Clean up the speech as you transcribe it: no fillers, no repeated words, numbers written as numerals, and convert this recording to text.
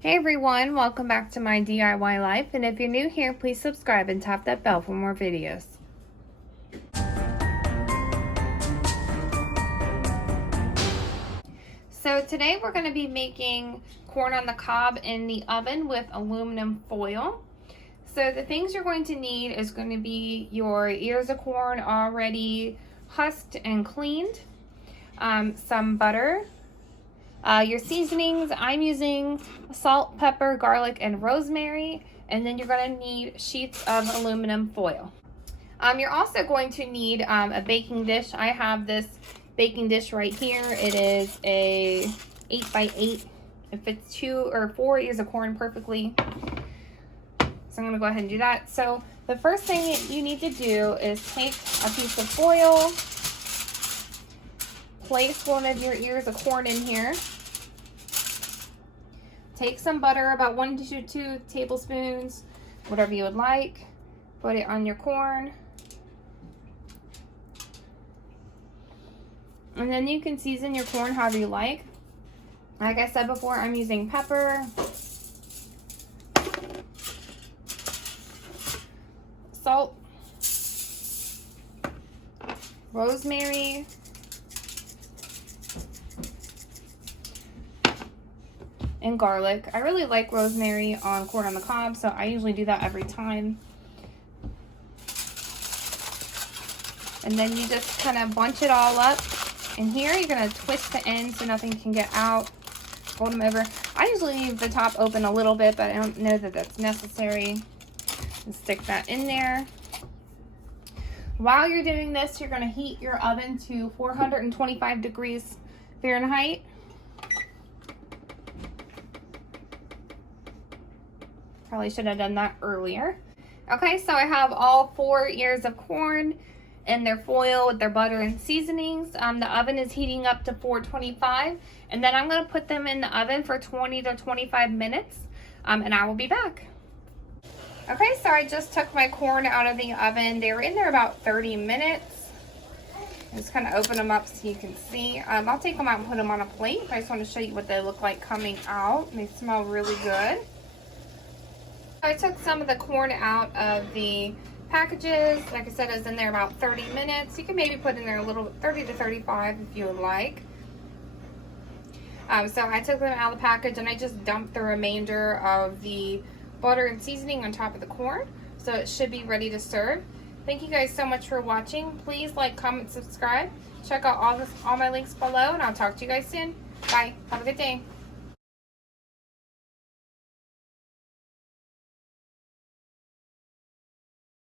Hey everyone, welcome back to my DIY life, and if you're new here, please subscribe and tap that bell for more videos. So today we're going to be making corn on the cob in the oven with aluminum foil. So the things you're going to need is going to be your ears of corn already husked and cleaned, some butter, your seasonings. I'm using salt, pepper, garlic, and rosemary. And then you're going to need sheets of aluminum foil. You're also going to need a baking dish. I have this baking dish right here. It is a 8x8. It fits 2 or 4 ears of corn perfectly. So I'm going to go ahead and do that. So the first thing you need to do is take a piece of foil, place one of your ears of corn in here. Take some butter, about 1 to 2 tablespoons, whatever you would like. Put it on your corn. And then you can season your corn however you like. Like I said before, I'm using pepper, salt, rosemary, and garlic. I really like rosemary on corn on the cob, so I usually do that every time. And then you just kind of bunch it all up. And here you're going to twist the end so nothing can get out. Fold them over. I usually leave the top open a little bit, but I don't know that that's necessary. And stick that in there. While you're doing this, you're going to heat your oven to 425 degrees Fahrenheit. Probably should have done that earlier. Okay, so I have all 4 ears of corn in their foil with their butter and seasonings. The oven is heating up to 425, and then I'm going to put them in the oven for 20 to 25 minutes, and I will be back. Okay, so I just took my corn out of the oven. They were in there about 30 minutes. Just kind of open them up so you can see. I'll take them out and put them on a plate. I just want to show you what they look like coming out. They smell really good. I took some of the corn out of the packages. Like I said, it was in there about 30 minutes. You can maybe put in there a little, 30 to 35 if you would like. So I took them out of the package and I just dumped the remainder of the butter and seasoning on top of the corn. So it should be ready to serve. Thank you guys so much for watching. Please like, comment, subscribe. Check out all my links below, and I'll talk to you guys soon. Bye. Have a good day.